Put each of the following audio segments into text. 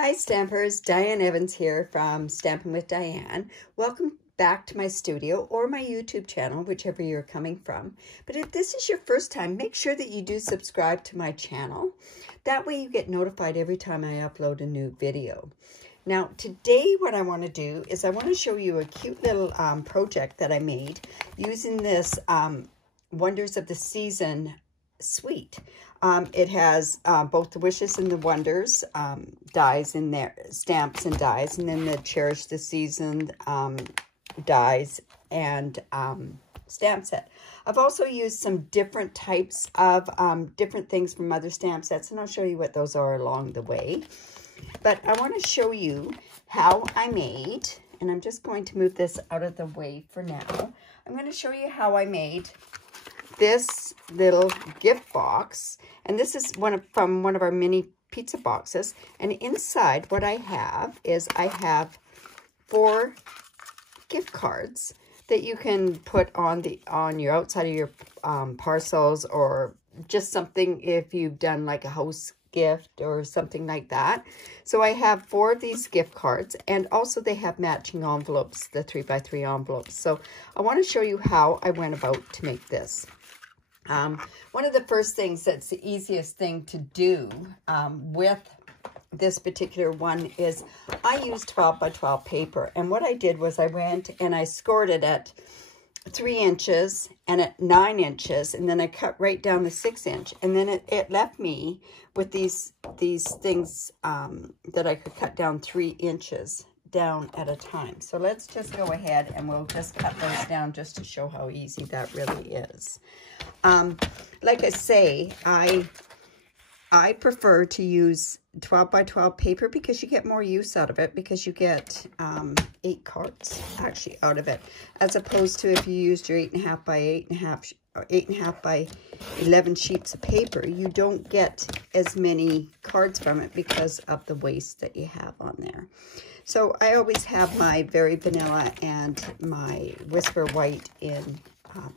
Hi Stampers, Diane Evans here from Stampin' with Diane. Welcome back to my studio or my YouTube channel, whichever you're coming from. But if this is your first time, make sure that you do subscribe to my channel. That way you get notified every time I upload a new video. Now today what I want to do is I want to show you a cute little project that I made using this Wonders of the Season suite. It has both the Wishes and the Wonders dies in there, stamps and dies, and then the Cherish the Season dies and stamp set. I've also used some different types of different things from other stamp sets, and I'll show you what those are along the way. But I want to show you how I made, and I'm just going to move this out of the way for now. I'm going to show you how I made this little gift box, and this is from one of our mini pizza boxes. And inside what I have is I have 4 gift cards that you can put on your outside of your parcels, or just something if you've done like a house gift or something like that. So I have 4 of these gift cards, and also they have matching envelopes, the 3x3 envelopes. So I want to show you how I went about to make this. One of the first things that's the easiest thing to do with this particular one is I used 12 by 12 paper. And what I did was I went and I scored it at 3 inches and at 9 inches. And then I cut right down the 6 inch. And then it left me with these things that I could cut down 3 inches down at a time. So let's just go ahead and we'll just cut those down just to show how easy that really is. Like I say, I prefer to use 12 by 12 paper because you get more use out of it, because you get 8 cards actually out of it, as opposed to if you used your 8.5 by 8.5 or 8.5 by 11 sheets of paper. You don't get as many cards from it because of the waste that you have on there. So I always have my Very Vanilla and my Whisper White in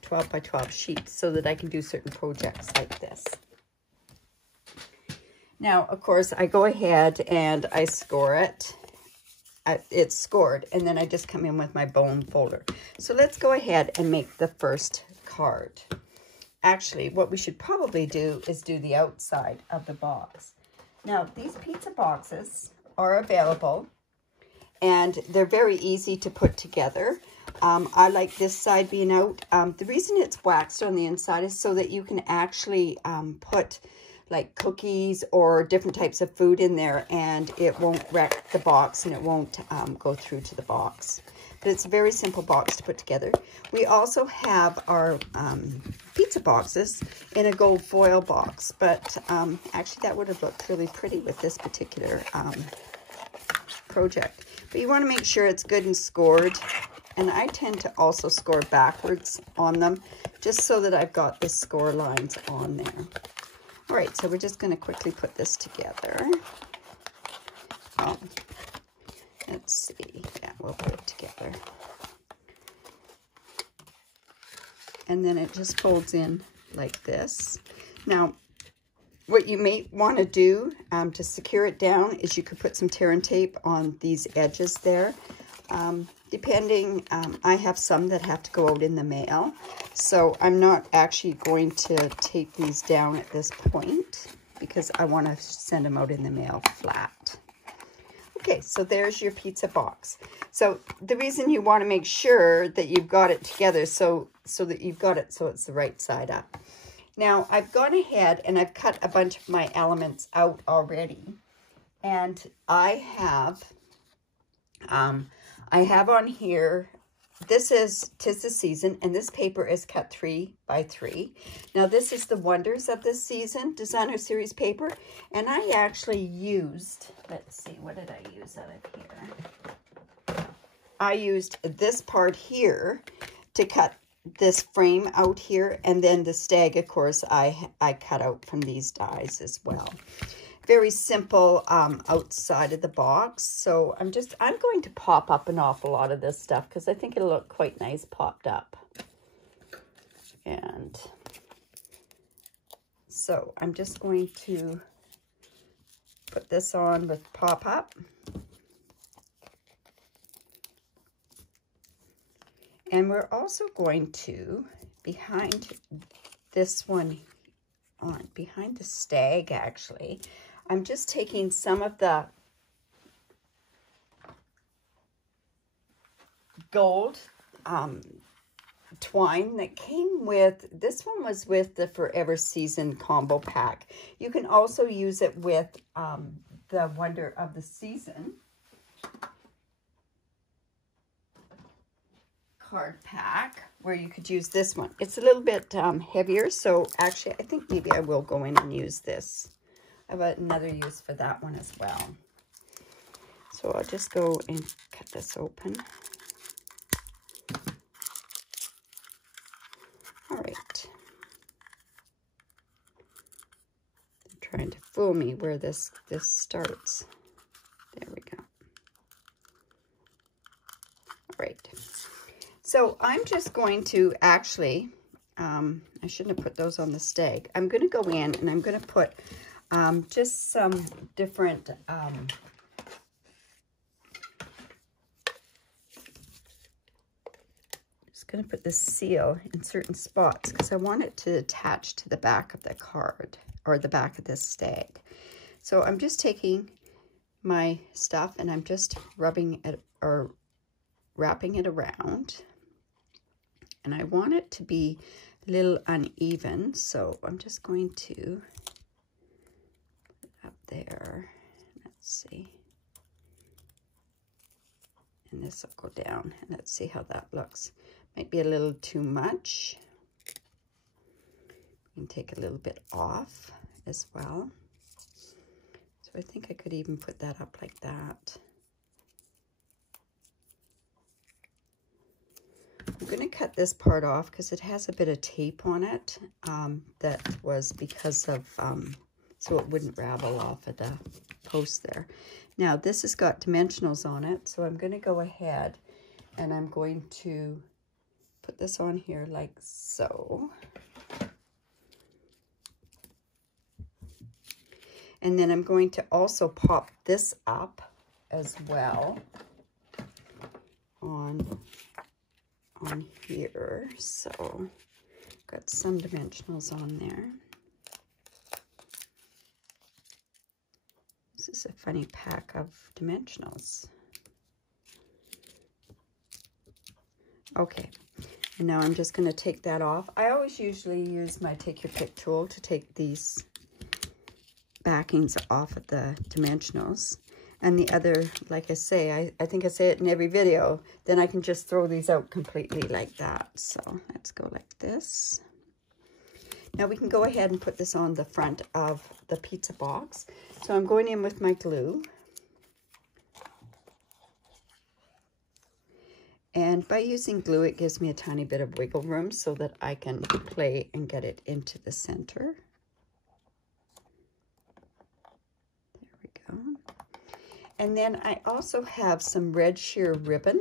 12 by 12 sheets so that I can do certain projects like this. Now, of course, I go ahead and I score it. It's scored, and then I just come in with my bone folder. So let's go ahead and make the first card. Actually, what we should probably do is do the outside of the box. Now, these pizza boxes are available, and they're very easy to put together. I like this side being out. The reason it's waxed on the inside is so that you can actually put like cookies or different types of food in there, and it won't wreck the box and it won't go through to the box. But it's a very simple box to put together. We also have our pizza boxes in a gold foil box, but actually that would have looked really pretty with this particular project. But you want to make sure it's good and scored. And I tend to also score backwards on them, just so that I've got the score lines on there. All right, so we're just going to quickly put this together. Let's see. Yeah, we'll put it together. And then it just folds in like this. Now, what you may want to do to secure it down is you could put some tear and tape on these edges there. Depending, I have some that have to go out in the mail, so I'm not actually going to tape these down at this point because I want to send them out in the mail flat. Okay, so there's your pizza box. So the reason you want to make sure that you've got it together so that you've got it so it's the right side up. Now, I've gone ahead and I've cut a bunch of my elements out already, and I have on here, this is 'Tis the Season, and this paper is cut 3 by 3. Now, this is the Wonders of the Season Designer Series paper, and I actually used, let's see, what did I use out of here? I used this part here to cut this frame out here, and then the stag, of course, I cut out from these dies as well. Very simple outside of the box. So I'm going to pop up an awful lot of this stuff because I think it'll look quite nice popped up. And so I'm just going to put this on with pop-up. And we're also going to, behind this one on, behind the stag actually, I'm just taking some of the gold twine that came with, this one was with the Forever Season combo pack. You can also use it with the Wonder of the Season card pack, where you could use this one. It's a little bit heavier, so actually I think maybe I will go in and use this. I have another use for that one as well. So I'll just go and cut this open. All right. They're trying to fool me where this starts. There we go. All right. So I'm just going to actually, I shouldn't have put those on the stag. I'm going to go in and I'm going to put just some different, just going to put this seal in certain spots because I want it to attach to the back of the card or the back of this stag. So I'm just taking my stuff and I'm just rubbing it or wrapping it around. And I want it to be a little uneven, so I'm just going to put it up there. Let's see. And this will go down, and let's see how that looks. Might be a little too much. You can take a little bit off as well. So I think I could even put that up like that. I'm going to cut this part off because it has a bit of tape on it that was because of, so it wouldn't ravel off of the post there. Now this has got dimensionals on it, so I'm going to go ahead and I'm going to put this on here like so. And then I'm going to also pop this up as well on here. So got some dimensionals on there. This is a funny pack of dimensionals. Okay, and now I'm just going to take that off. I always usually use my take your pick tool to take these backings off of the dimensionals. And the other, like I say, I think I say it in every video, then I can just throw these out completely like that. So let's go like this. Now we can go ahead and put this on the front of the pizza box. So I'm going in with my glue. And by using glue, it gives me a tiny bit of wiggle room so that I can play and get it into the center. There we go. And then I also have some red sheer ribbon,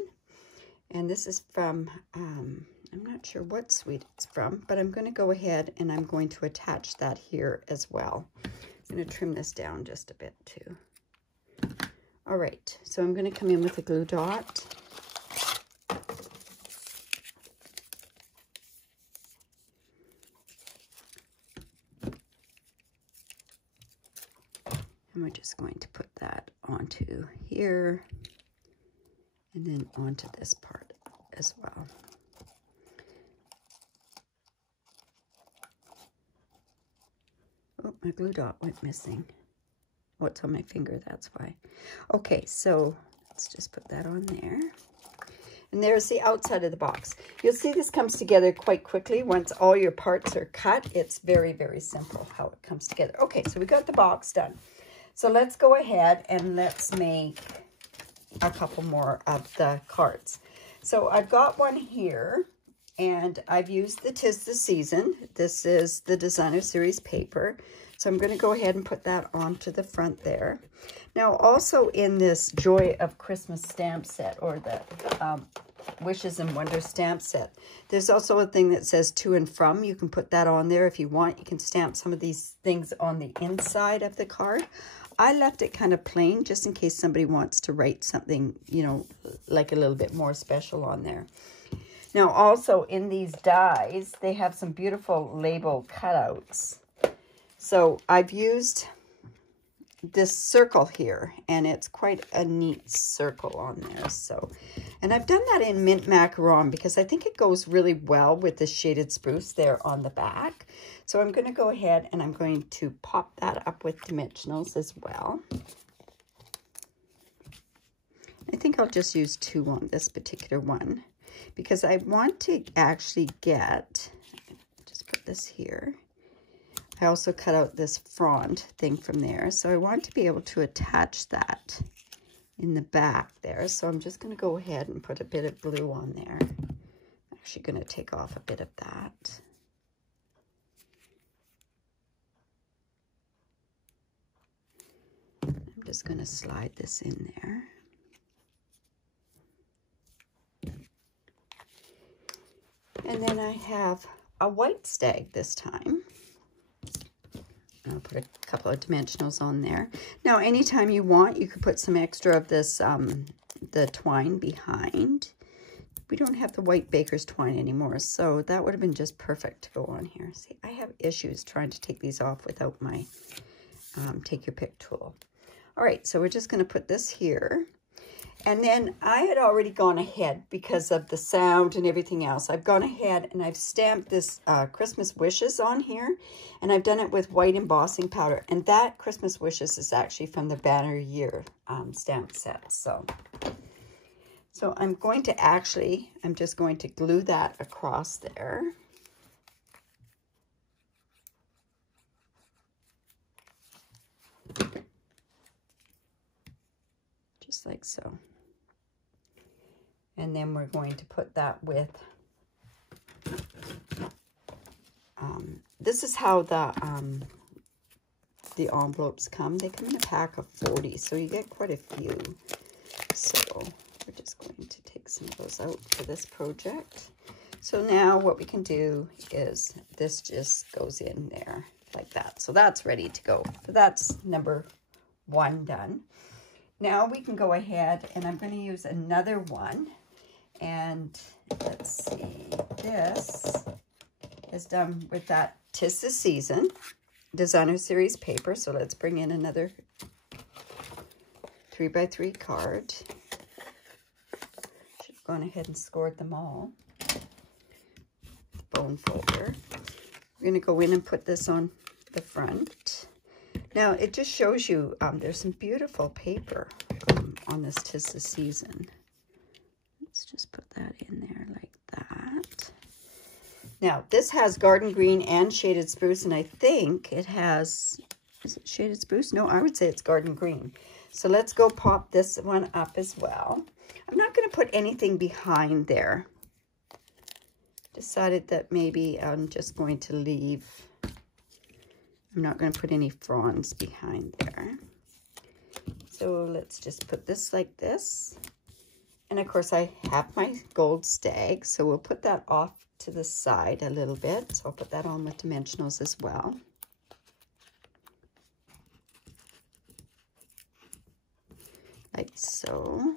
and this is from, I'm not sure what suite it's from, but I'm going to go ahead and I'm going to attach that here as well. I'm going to trim this down just a bit too. All right, so I'm going to come in with a glue dot. And we're just going to put that onto here and then onto this part as well. Oh, my glue dot went missing. Oh, it's on my finger, that's why. Okay, so let's just put that on there. And there's the outside of the box. You'll see this comes together quite quickly. Once all your parts are cut, it's very, very simple how it comes together. Okay, so we got the box done. So let's go ahead and let's make a couple more of the cards. So I've got one here, and I've used the 'Tis the Season. This is the Designer Series paper. So I'm going to go ahead and put that onto the front there. Now, also in this Joy of Christmas stamp set, or the Wishes and Wonders stamp set, there's also a thing that says to and from. You can put that on there if you want. You can stamp some of these things on the inside of the card. I left it kind of plain just in case somebody wants to write something, you know, like a little bit more special on there. Now, also in these dies, they have some beautiful label cutouts. So I've used this circle here, and it's quite a neat circle on there. So, and I've done that in mint macaron because I think it goes really well with the shaded spruce there on the back. So I'm going to go ahead and I'm going to pop that up with dimensionals as well. I think I'll just use 2 on this particular one because I want to actually get, just put this here. I also cut out this frond thing from there, so I want to be able to attach that in the back there. So I'm just going to go ahead and put a bit of blue on there. I'm actually going to take off a bit of that. I'm just going to slide this in there. And then I have a white stag this time. I'll put a couple of dimensionals on there. Now, anytime you want, you could put some extra of this, the twine behind. We don't have the white baker's twine anymore, so that would have been just perfect to go on here. See, I have issues trying to take these off without my take your pick tool. All right, so we're just going to put this here. And then I had already gone ahead because of the sound and everything else. I've gone ahead and I've stamped this Christmas Wishes on here. And I've done it with white embossing powder. And that Christmas Wishes is actually from the Banner Year stamp set. So I'm going to actually, I'm just going to glue that across there. Just like so. And then we're going to put that with, this is how the envelopes come. They come in a pack of 40, so you get quite a few. So we're just going to take some of those out for this project. So now what we can do is this just goes in there like that. So that's ready to go. So that's number 1 done. Now we can go ahead and I'm going to use another one. And let's see, this is done with that 'Tis the Season Designer Series paper. So let's bring in another 3x3 card. Should have gone ahead and scored them all. Bone folder. We're going to go in and put this on the front. Now, it just shows you there's some beautiful paper on this 'Tis the Season. Let's just put that in there like that. Now, this has garden green and shaded spruce, and I think it has, is it shaded spruce? No, I would say it's garden green. So let's go pop this one up as well. I'm not going to put anything behind there. Decided that maybe I'm just going to leave, I'm not going to put any fronds behind there. So let's just put this like this. And of course I have my gold stag, so we'll put that off to the side a little bit. So I'll put that on with dimensionals as well. Like so.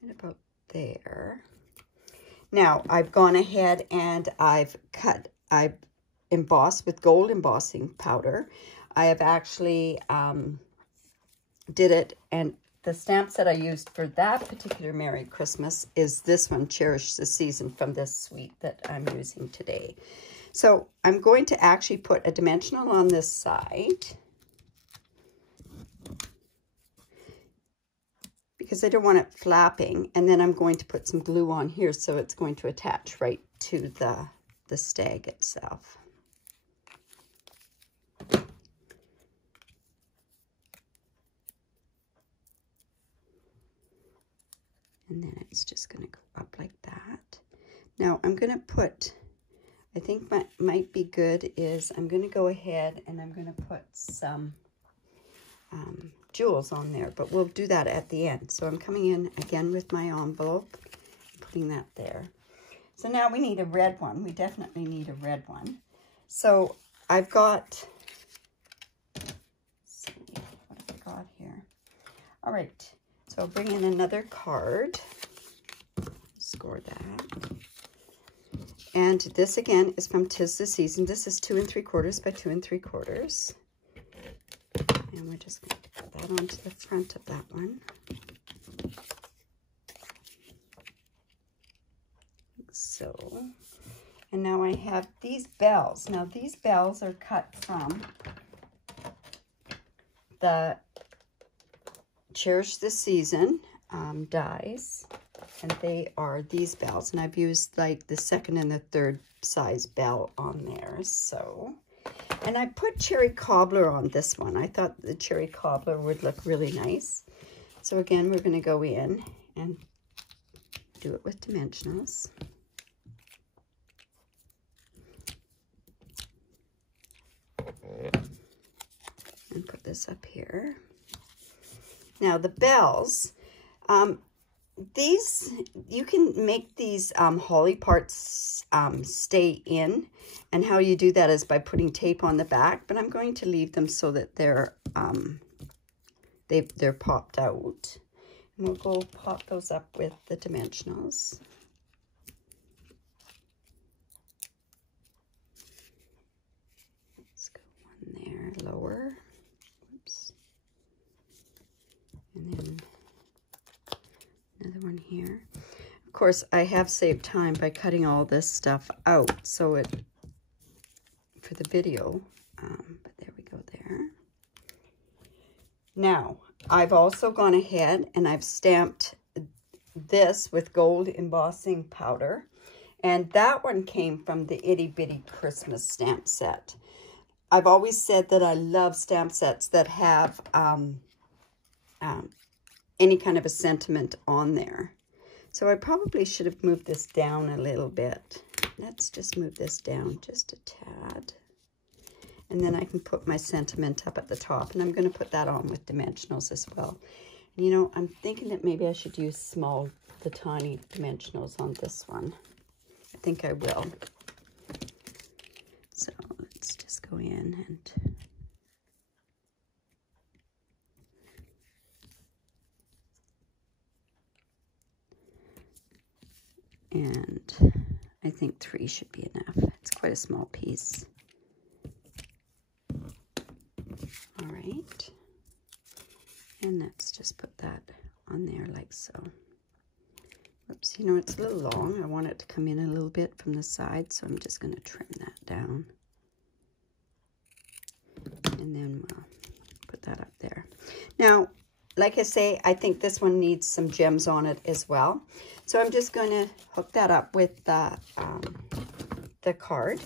And about there. Now, I've gone ahead and I've embossed with gold embossing powder. I have actually did it, and the stamp set I used for that particular Merry Christmas is this one, Cherish the Season, from this suite that I'm using today. So I'm going to actually put a dimensional on this side, because I don't want it flapping, and then I'm going to put some glue on here so it's going to attach right to the stag itself. And then it's just going to go up like that. Now I'm going to put, I think what might be good is I'm going to go ahead and I'm going to put some jewels on there, but we'll do that at the end. So I'm coming in again with my envelope, putting that there. So now we need a red one. We definitely need a red one. So I've got, let's see, what have I got here? All right, so I'll bring in another card. Score that. And this again is from 'Tis the Season. This is 2 3/4 by 2 3/4. And we're just going to put that onto the front of that one. So, and now I have these bells. Now these bells are cut from the Cherish the Season dies. And they are these bells. And I've used like the 2nd and the 3rd size bell on there. So, and I put cherry cobbler on this one. I thought the cherry cobbler would look really nice. So again, we're going to go in and do it with dimensionals. And put this up here. Now the bells, these, you can make these holly parts stay in, and how you do that is by putting tape on the back, but I'm going to leave them so that they're popped out. And we'll go pop those up with the dimensionals. Let's go one there, lower. Oops. And then another one here. Of course, I have saved time by cutting all this stuff out, so it, for the video, but there we go there. Now, I've also gone ahead and I've stamped this with gold embossing powder, and that one came from the Itty Bitty Christmas stamp set. I've always said that I love stamp sets that have any kind of a sentiment on there. So I probably should have moved this down a little bit. Let's just move this down just a tad. And then I can put my sentiment up at the top. And I'm going to put that on with dimensionals as well. And, you know, I'm thinking that maybe I should use the tiny dimensionals on this one. I think I will. So let's just go in and I think 3 should be enough. It's quite a small piece. All right. And let's just put that on there like so. Oops, you know, it's a little long. I want it to come in a little bit from the side, so I'm just going to trim that down. And then we'll put that up there. Now, like I say, I think this one needs some gems on it as well. So I'm just going to hook that up with the card.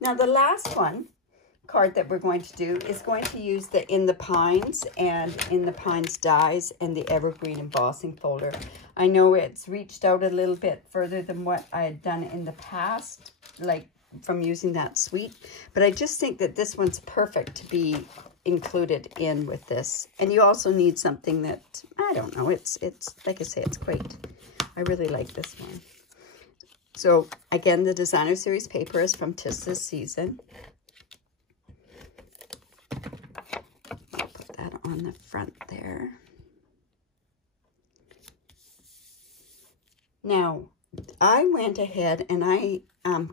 Now, the last card that we're going to do is going to use the In the Pines and In the Pines Dies and the Evergreen Embossing Folder. I know it's reached out a little bit further than what I had done in the past, like from using that suite, but I just think that this one's perfect to be included in with this. And you also need something that, I don't know, it's like I say, it's great. I really like this one. So again, the Designer Series paper is from 'Tis the Season. I'll put that on the front there. Now, I went ahead and I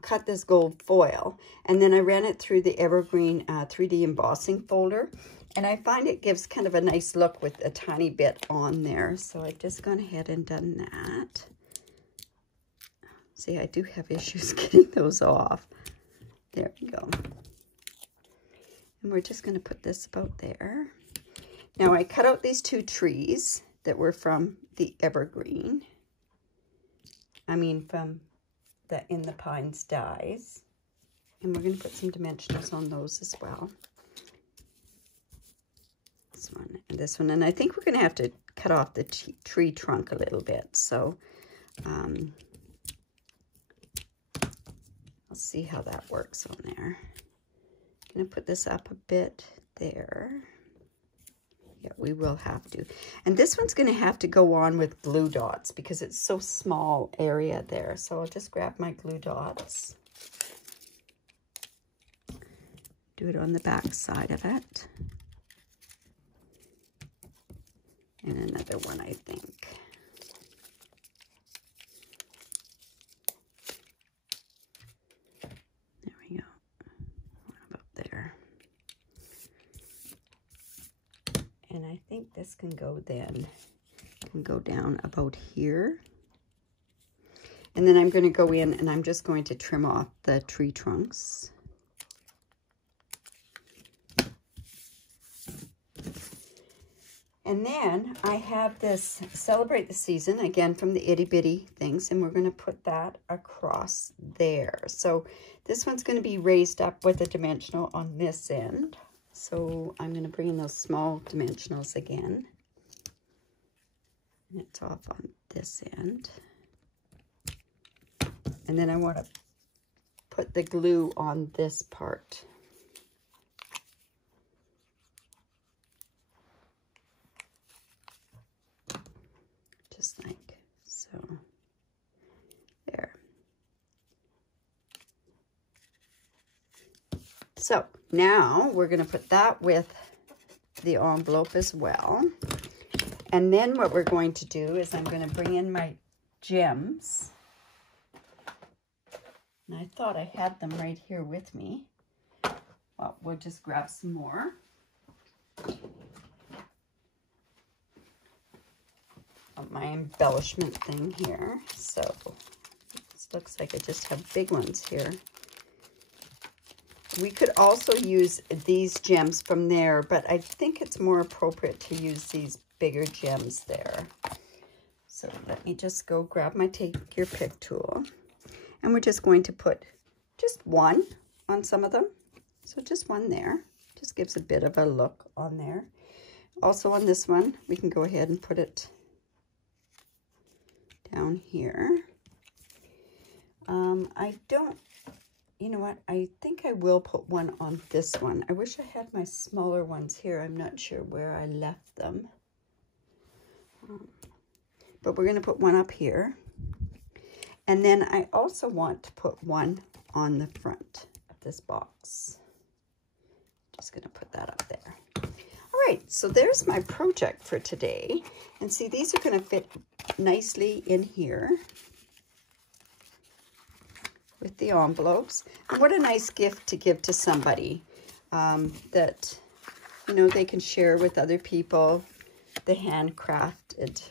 cut this gold foil, and then I ran it through the Evergreen 3D embossing folder, and I find it gives kind of a nice look with a tiny bit on there. So I've just gone ahead and done that. See, I do have issues getting those off. There we go. And we're just going to put this about there. Now, I cut out these 2 trees that were from the Evergreen. I mean, from the In the Pines Dies. And we're going to put some dimensionals on those as well. This one and this one. And I think we're going to have to cut off the tree trunk a little bit. So, I'll see how that works on there. I'm going to put this up a bit there. Yeah, we will have to. And this one's going to have to go on with glue dots because it's so small area there. So I'll just grab my glue dots. Do it on the back side of it. And another one, I think. There we go. One about there. And I think this can go then, can go down about here. And then I'm going to go in and I'm just going to trim off the tree trunks. And then I have this Celebrate the Season, again from the Itty Bitty things, and we're going to put that across there. So this one's going to be raised up with a dimensional on this end. So I'm going to bring in those small dimensionals again. And it's off on this end. And then I want to put the glue on this part. Just like so. There. So now we're going to put that with the envelope as well. And then what we're going to do is I'm going to bring in my gems. And I thought I had them right here with me. Well, we'll just grab some more. My embellishment thing here. So this looks like I just have big ones here. We could also use these gems from there, but I think it's more appropriate to use these bigger gems there. So let me just go grab my Take Your Pick tool. And we're just going to put just one on some of them. So just one there. Just gives a bit of a look on there. Also on this one, we can go ahead and put it down here. I don't, you know what, I think I will put one on this one. I wish I had my smaller ones here. I'm not sure where I left them. But we're going to put one up here. And then I also want to put one on the front of this box. Just going to put that up there. All right, so there's my project for today. And see, these are going to fit nicely in here with the envelopes. And what a nice gift to give to somebody that, you know, they can share with other people. The handcrafted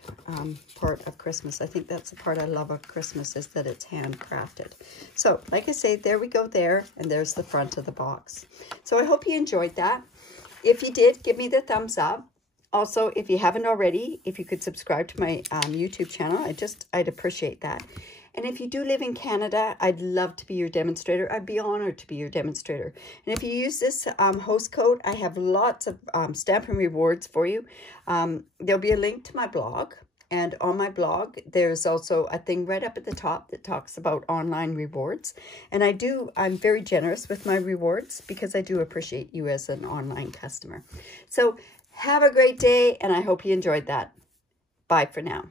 part of Christmas. I think that's the part I love of Christmas, is that it's handcrafted. So, like I say, there we go there, and there's the front of the box. So I hope you enjoyed that. If you did, give me the thumbs up. Also, if you haven't already, if you could subscribe to my YouTube channel, I'd appreciate that. And if you do live in Canada, I'd love to be your demonstrator. I'd be honored to be your demonstrator. And if you use this host code, I have lots of Stampin' rewards for you. There'll be a link to my blog. And on my blog, there's also a thing right up at the top that talks about online rewards. And I'm very generous with my rewards because I do appreciate you as an online customer. So have a great day, and I hope you enjoyed that. Bye for now.